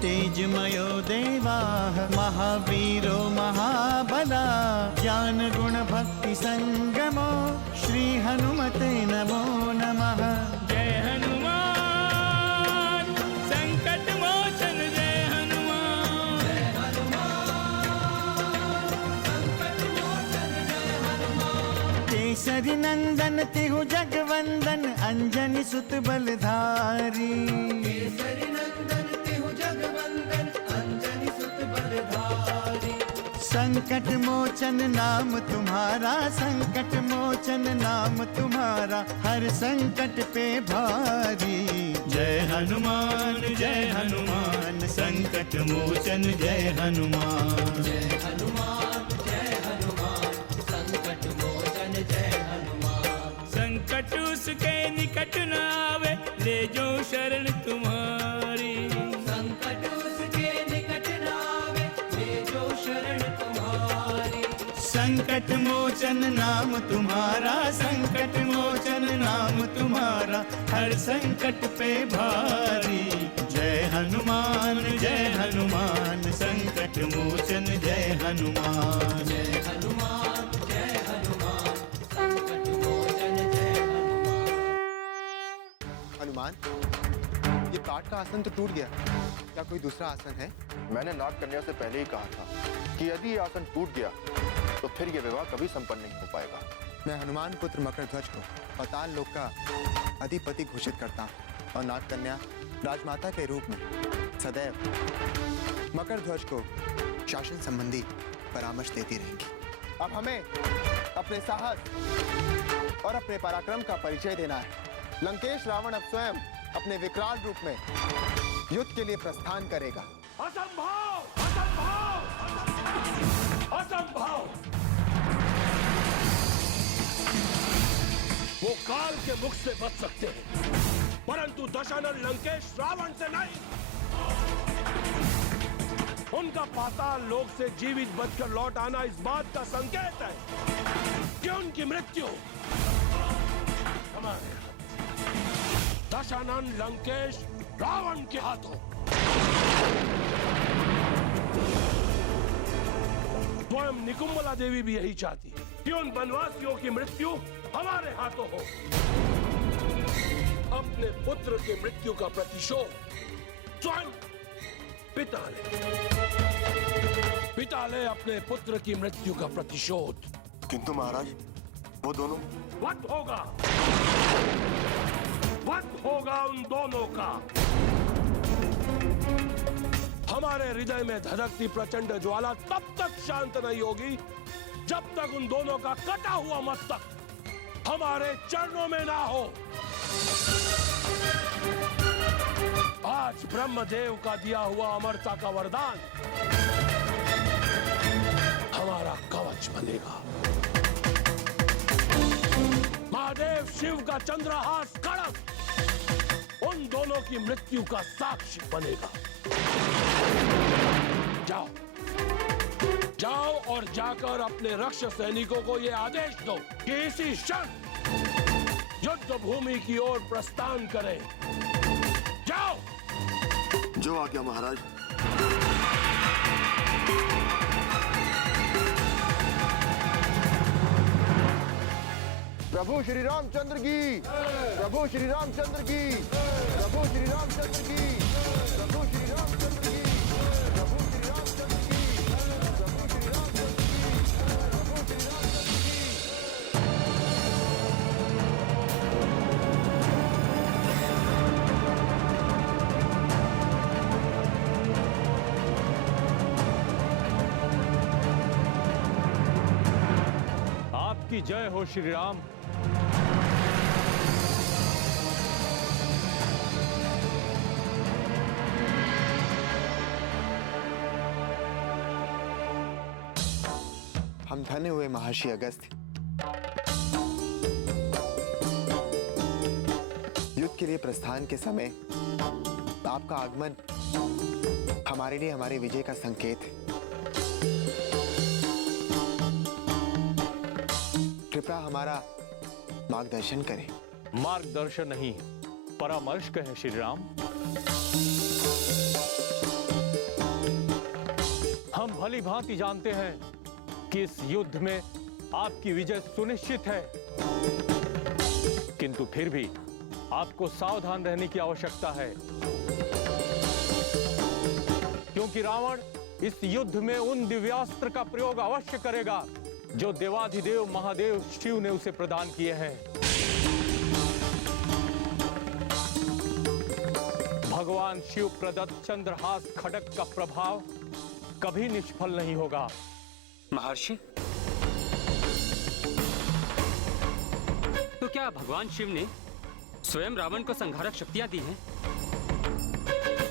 तेजमयो देवाः महावीरो महाबला ज्ञान गुण भक्ति संगमो श्री हनुमते नमो नमः। जय हनुमान संकट मोचन जय हनुमान। जय हनुमान संकट मोचन जय हनुमान। केसरी नंदन तिहु जगवंदन अंजनी सुत बलधारी। केसरी नंदन तिहु जगवंदन अंजनी सुत बलधारी। संकट मोचन नाम तुम्हारा संकट मोचन नाम तुम्हारा हर संकट पे भारी। जय हनुमान संकट मोचन जय हनुमान। जय हनुमान संकट मोचन जय हनुमान। संकट उसके निकट न आवे ले जो शरण तुम्हारी। संकट उसके निकट न आवे ले जो शरण तुम्हारी। संकट मोचन नाम तुम्हारा संकट मोचन नाम तुम्हारा हर संकट पे भारी। जय हनुमान संकट मोचन जय हनुमान। जय हनुमान संकट मोचन जय हनुमान। हनुमान, ये काठ का आसन तो टूट गया, क्या कोई दूसरा आसन है? मैंने नाग कन्या से पहले ही कहा था कि यदि ये आसन टूट गया तो फिर ये विवाह कभी संपन्न नहीं हो पाएगा। मैं हनुमान पुत्र मकरध्वज को पाताल लोक का अधिपति घोषित करता हूँ और नाग कन्या राजमाता के रूप में सदैव मकरध्वज को शासन संबंधी परामर्श देती रहेंगी। अब हमें अपने साहस और अपने पराक्रम का परिचय देना है। लंकेश रावण अब स्वयं अपने विकराल रूप में युद्ध के लिए प्रस्थान करेगा। असंभव असंभव असंभव। वो काल के मुख से बच सकते हैं परंतु दशानन लंकेश रावण से नहीं। उनका पाताल लोक से जीवित बचकर लौट आना इस बात का संकेत है कि उनकी मृत्यु हमारे दशानन लंकेश रावण के हाथों। स्वयं निकुंबला देवी भी यही चाहती कि उन वनवासियों की मृत्यु हमारे हाथों हो। अपने पुत्र की मृत्यु का प्रतिशोध स्वयं पिता ले अपने पुत्र की मृत्यु का प्रतिशोध। किंतु महाराज वो दोनों वध होगा उन दोनों का। हमारे हृदय में धधकती प्रचंड ज्वाला तब तक शांत नहीं होगी जब तक उन दोनों का कटा हुआ मस्तक हमारे चरणों में ना हो। आज ब्रह्मदेव का दिया हुआ अमरता का वरदान हमारा कवच बनेगा। महादेव शिव का चंद्रहास कड़क उन दोनों की मृत्यु का साक्षी बनेगा। जाओ और जाकर अपने रक्ष सैनिकों को यह आदेश दो कि इसी क्षण युद्ध भूमि की ओर प्रस्थान करें। जाओ। जो आज्ञा महाराज। प्रभु श्री रामचंद्र की, प्रभु श्री रामचंद्र की, प्रभु श्री रामचंद्र की, प्रभु श्री रामचंद्र की, प्रभु श्री रामचंद्र की, प्रभु श्री रामचंद्र की, प्रभु श्री रामचंद्र की। आपकी जय हो श्री राम। हम धन्य हुए महर्षि अगस्त्य, युद्ध के लिए प्रस्थान के समय आपका आगमन हमारे लिए हमारे विजय का संकेत है। कृपया हमारा मार्गदर्शन करें। मार्गदर्शन नहीं, परामर्श कहें श्री राम। भली भांति जानते हैं कि इस युद्ध में आपकी विजय सुनिश्चित है, किंतु फिर भी आपको सावधान रहने की आवश्यकता है, क्योंकि रावण इस युद्ध में उन दिव्यास्त्र का प्रयोग अवश्य करेगा जो देवाधिदेव महादेव शिव ने उसे प्रदान किए हैं। भगवान शिव प्रदत्त चंद्रहास खड्ग का प्रभाव कभी निष्फल नहीं होगा। महर्षि, तो क्या भगवान शिव ने स्वयं रावण को संहारक शक्तियां दी हैं?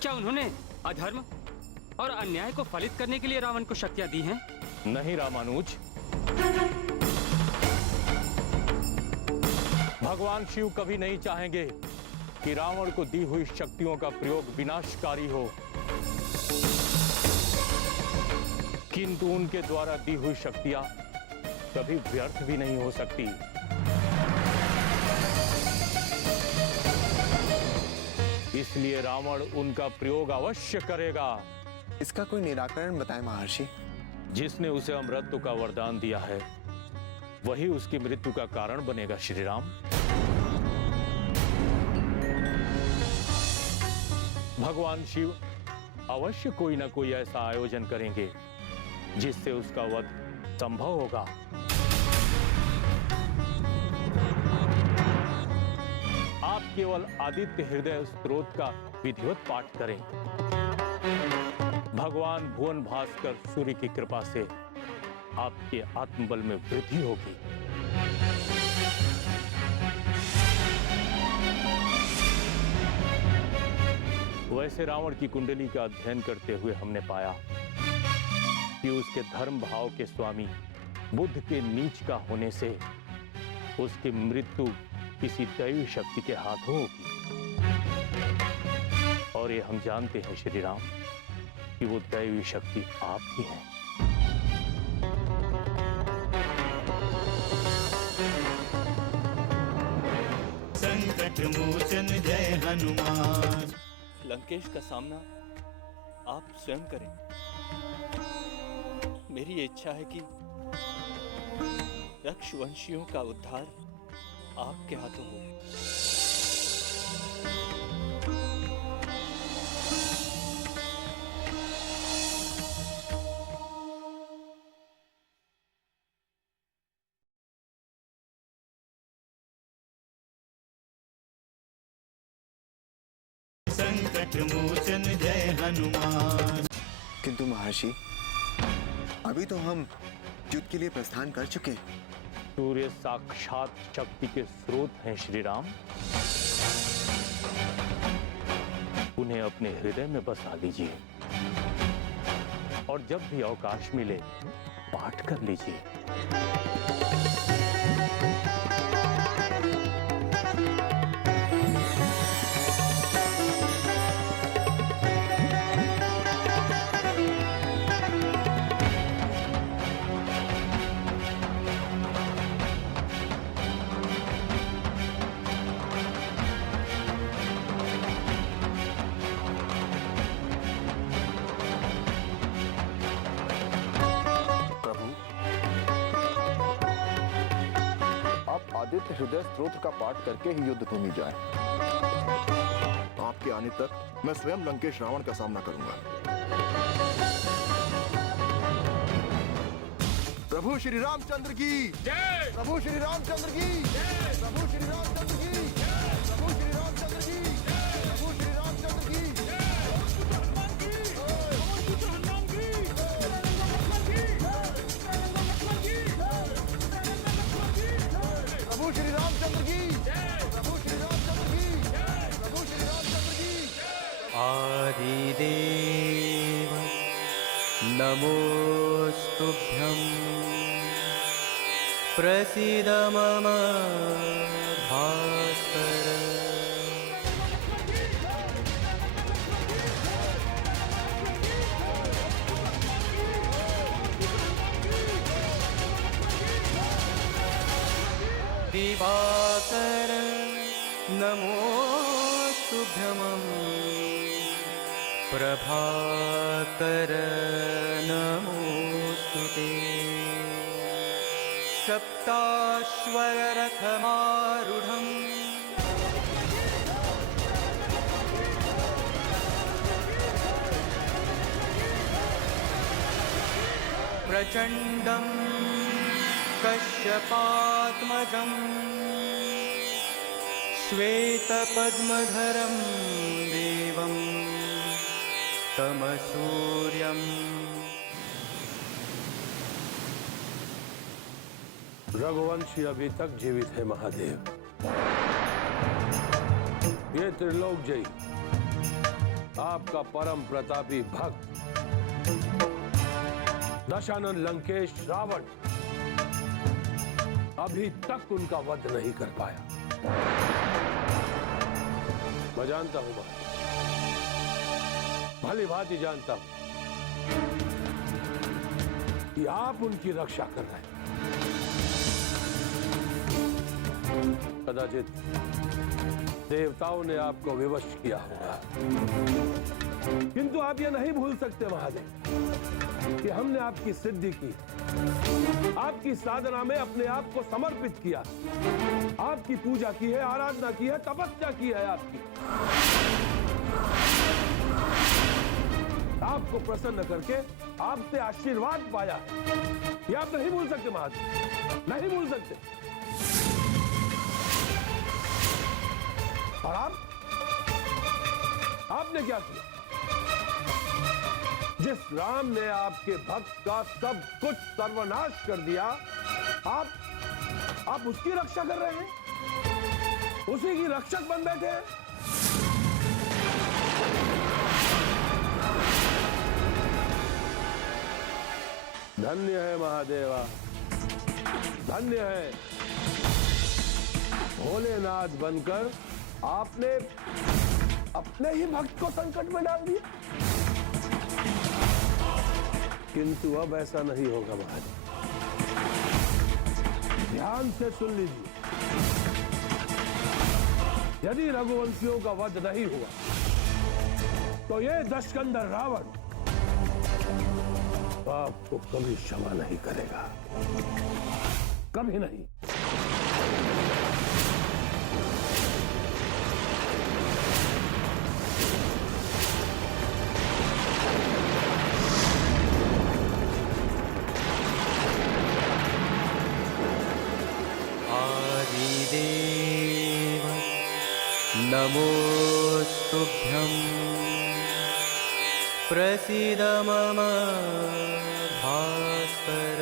क्या उन्होंने अधर्म और अन्याय को फलित करने के लिए रावण को शक्तियां दी हैं? नहीं रामानुज, भगवान शिव कभी नहीं चाहेंगे कि रावण को दी हुई शक्तियों का प्रयोग विनाशकारी हो, किंतु उनके द्वारा दी हुई शक्तियां कभी व्यर्थ भी नहीं हो सकती। इसलिए रावण उनका प्रयोग अवश्य करेगा। इसका कोई निराकरण बताएं महर्षि। जिसने उसे अमरत्व का वरदान दिया है वही उसकी मृत्यु का कारण बनेगा श्री राम। भगवान शिव अवश्य कोई ना कोई ऐसा आयोजन करेंगे जिससे उसका वध संभव होगा। आप केवल आदित्य हृदय स्तोत्र का विधिवत पाठ करें। भगवान भुवन भास्कर सूर्य की कृपा से आपके आत्मबल में वृद्धि होगी। वैसे रावण की कुंडली का अध्ययन करते हुए हमने पाया कि उसके धर्म भाव के स्वामी बुध के नीच का होने से उसकी मृत्यु किसी दैवी शक्ति के हाथों होगी। और ये हम जानते हैं श्री राम कि वो दैवी शक्ति आप ही हैं। संकट मोचन जय हनुमान। लंकेश का सामना आप स्वयं करें। मेरी ये इच्छा है कि रक्षवंशियों का उद्धार आपके हाथों हो। संकट मोचन जय हनुमान। किंतु महर्षि, अभी तो हम युद्ध के लिए प्रस्थान कर चुके। सूर्य साक्षात शक्ति के स्रोत हैं श्री राम। उन्हें अपने हृदय में बसा लीजिए और जब भी अवकाश मिले पाठ कर लीजिए। आदित्य हृदय स्तोत्र का पाठ करके ही युद्ध भूमि जाए। आपके आने तक मैं स्वयं लंकेश रावण का सामना करूंगा। प्रभु श्री रामचंद्र की जय। प्रभु श्री रामचंद्र की जय। प्रभु श्री रामचंद्र की जय। प्रभु श्री रामचंद्र की जय। प्रभु श्री रामचंद्र की जय। प्रभु श्री रामचंद्र की जय। प्रभु श्री रामचंद्र की जय। प्रभु श्री रामचंद्र की जय। आदिदेव नमोस्तुभ्यं प्रसीद मम भास्कर। दिवाकर नमोस्तुभ्यं प्रभाकर नमो श्वेताश्वररथमारूढम् प्रचण्डं कश्यपात्मजम् श्वेतपद्मधरं देवं तमसूर्यम्। रघुवंशी अभी तक जीवित है महादेव। ये त्रिलोक जयी आपका परम प्रतापी भक्त दशानन लंकेश रावण अभी तक उनका वध नहीं कर पाया। मैं जानता हूं भली भांति जानता हूं कि आप उनकी रक्षा कर रहे हैं। कदाचित देवताओं ने आपको विवश किया होगा, किंतु आप ये नहीं भूल सकते महादेव कि हमने आपकी सिद्धि की, आपकी साधना में अपने आप को समर्पित किया, आपकी पूजा की है, आराधना की है, तपस्या की है, आपको प्रसन्न करके आपसे आशीर्वाद पाया। ये आप नहीं भूल सकते महादेव, नहीं भूल सकते। और आपने क्या किया? जिस राम ने आपके भक्त का सब कुछ सर्वनाश कर दिया, आप उसकी रक्षा कर रहे हैं, उसी की रक्षक बन बैठे हैं। धन्य है महादेवा, धन्य है। भोलेनाथ बनकर आपने अपने ही भक्त को संकट में डाल दिया। किंतु अब ऐसा नहीं होगा महादेव। ध्यान से सुन लीजिए, यदि रघुवंशियों का वध नहीं हुआ तो ये दशकंधर रावण आपको कभी क्षमा नहीं करेगा, कभी नहीं। आदिदेव नमोस्तुभ्यं प्रसीद मम भास्कर।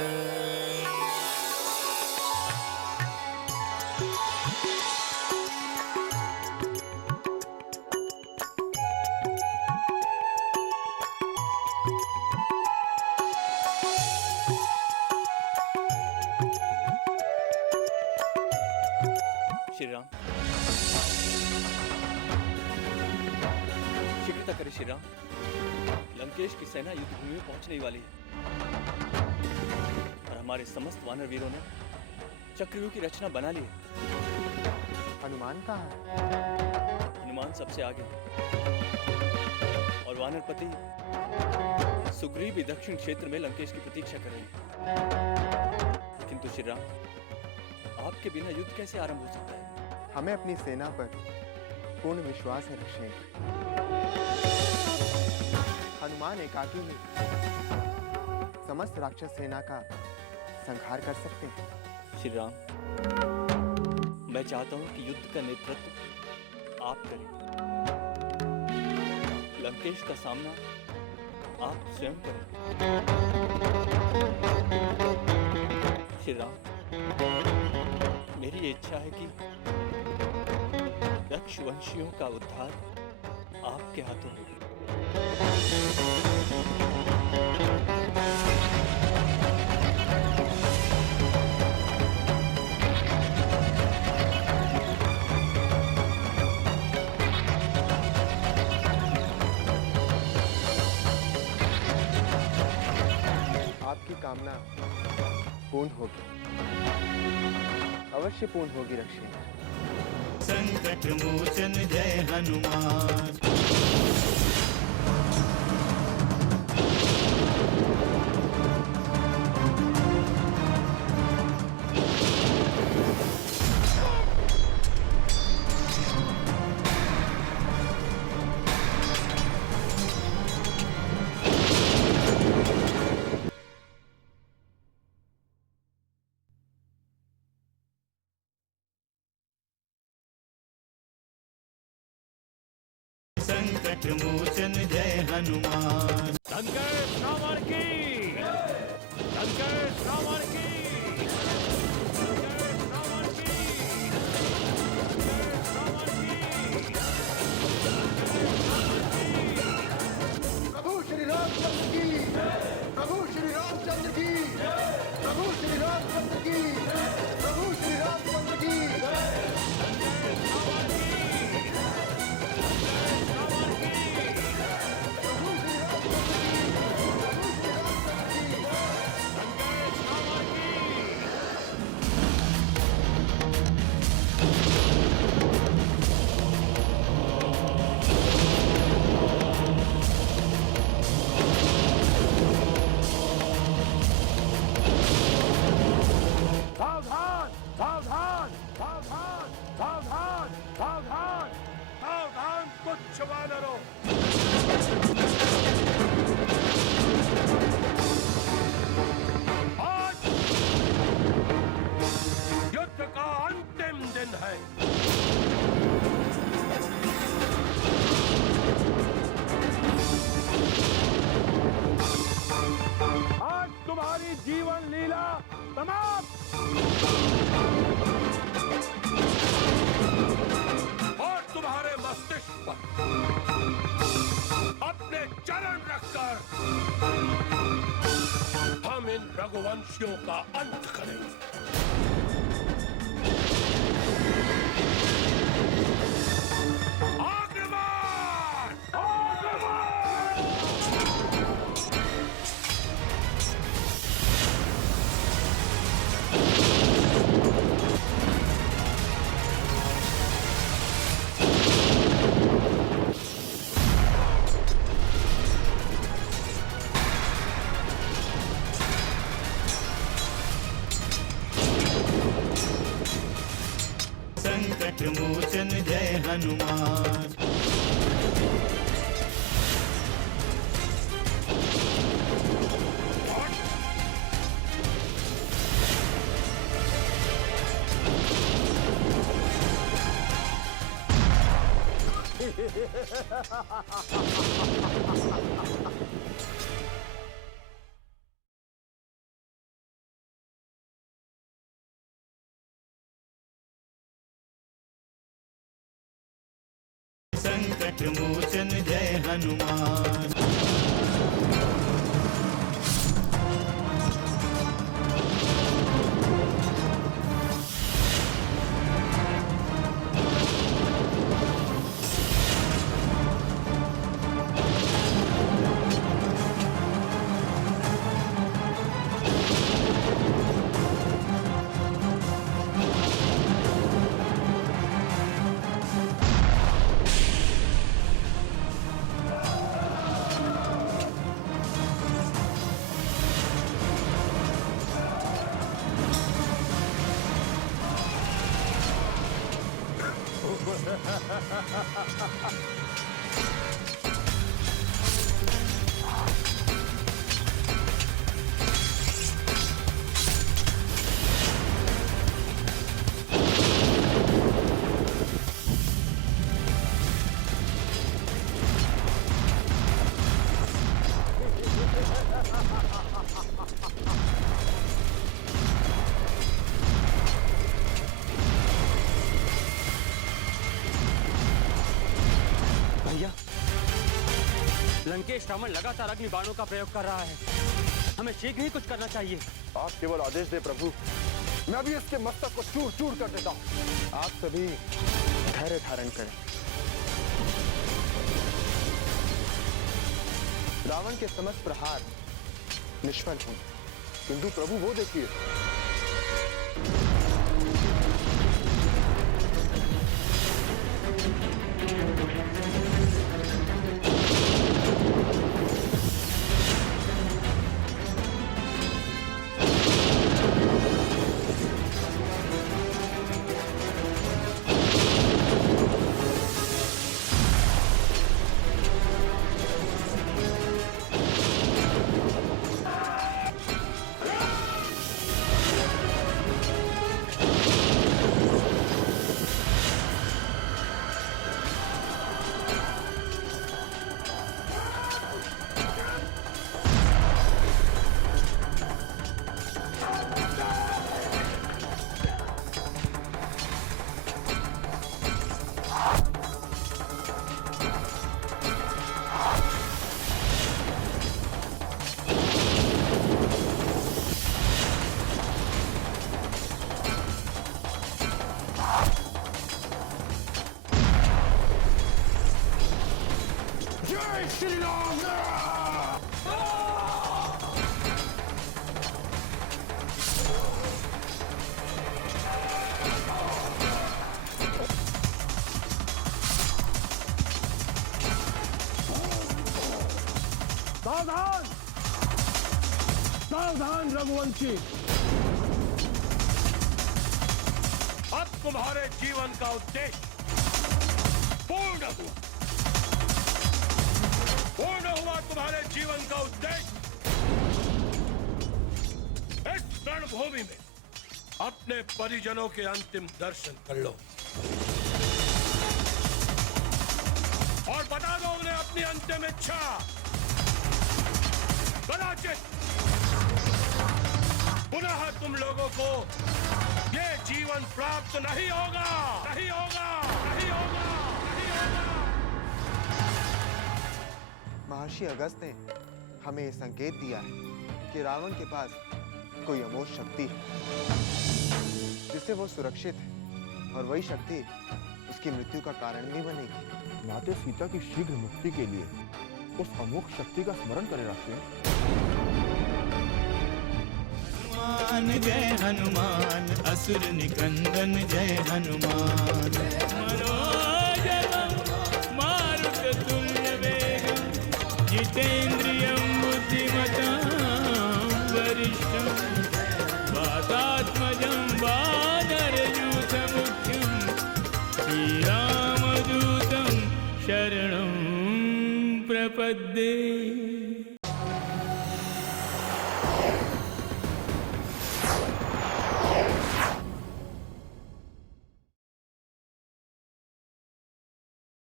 श्री राम, शीघ्रता करें श्री राम। लंकेश की सेना युद्ध भूमि में पहुंचने ही वाली है और हमारे समस्त वानर वीरों ने चक्रव्यूह की रचना बना ली है। हनुमान कहाँ है? हनुमान सबसे आगे और वानरपति सुग्रीव भी दक्षिण क्षेत्र में लंकेश की प्रतीक्षा कर रहे हैं। किंतु श्री राम, आपके बिना युद्ध कैसे आरंभ हो सकता है? हमें अपनी सेना पर पूर्ण विश्वास है ऋषि। हनुमान एकाकी ही समस्त राक्षस सेना का संहार कर सकते हैं। श्री राम, मैं चाहता हूं कि युद्ध का नेतृत्व आप करें। लंकेश का सामना आप स्वयं करें। श्री राम, मेरी ये इच्छा है कि दक्ष वंशियों का उद्धार आपके हाथों में। आपकी कामना पूर्ण होगी, अवश्य पूर्ण होगी ऋषि। संकट मोचन जय हनुमान। संकट मोचन जय हनुमान। लंकेश रावण की, लंकेश रावण की, लंकेश रावण की, लंकेश रावण की। प्रभु श्री रामचंद्र की, प्रभु श्री रामचंद्र की, प्रभु श्री रामचंद्र की, प्रभु श्री रामचंद्र की। सावधान, सावधान, सावधान, सावधान, सावधान, सावधान तुच्छ वानरों। आज युद्ध का अंतिम दिन है। आज तुम्हारी जीवन लीला समाप्त। और तुम्हारे मस्तिष्क पर अपने चरण रखकर हम इन रघुवंशियों का अंत करेंगे। आक्रमण! आक्रमण! संकट मोचन जय हनुमान। संकट मोचन जय हनुमान। भैया, लंकेश रावण लगातार अग्नि बाणों का प्रयोग कर रहा है। हमें शीघ्र ही कुछ करना चाहिए। आप केवल आदेश दे प्रभु, मैं भी इसके मस्तक को चूर चूर कर देता हूँ। आप सभी धैर्य धारण करें। रावण के समस्त प्रहार निष्फल हुए, किंतु प्रभु वो देखिए, सावधान, सावधान रघुवंशी, अब तुम्हारे जीवन का उद्देश्य पूर्ण हुआ। पूर्ण हुआ तुम्हारे जीवन का उद्देश्य। इस रणभूमि में अपने परिजनों के अंतिम दर्शन कर लो और बता दो उन्हें अपनी अंतिम इच्छा। कदाचित पुनः तुम लोगों को ये जीवन प्राप्त नहीं होगा, नहीं होगा, नहीं होगा, नहीं होगा। महर्षि अगस्त ने हमें ये संकेत दिया है कि रावण के पास कोई अमोघ शक्ति है जिससे वो सुरक्षित है और वही शक्ति उसकी मृत्यु का कारण भी बनेगी। माते सीता की शीघ्र मुक्ति के लिए उस अमोघ शक्ति का स्मरण करें राष्ट्र। हनुमान जय हनुमान, असुर निकंदन जय हनुमान। मनोजवं मारुततुल्यवेगं जितेन्द्रियं बुद्धिमतां वरिष्ठं वातात्मजं वानरयूथमुख्यं श्रीरामदूतं शरणं प्रपद्ये।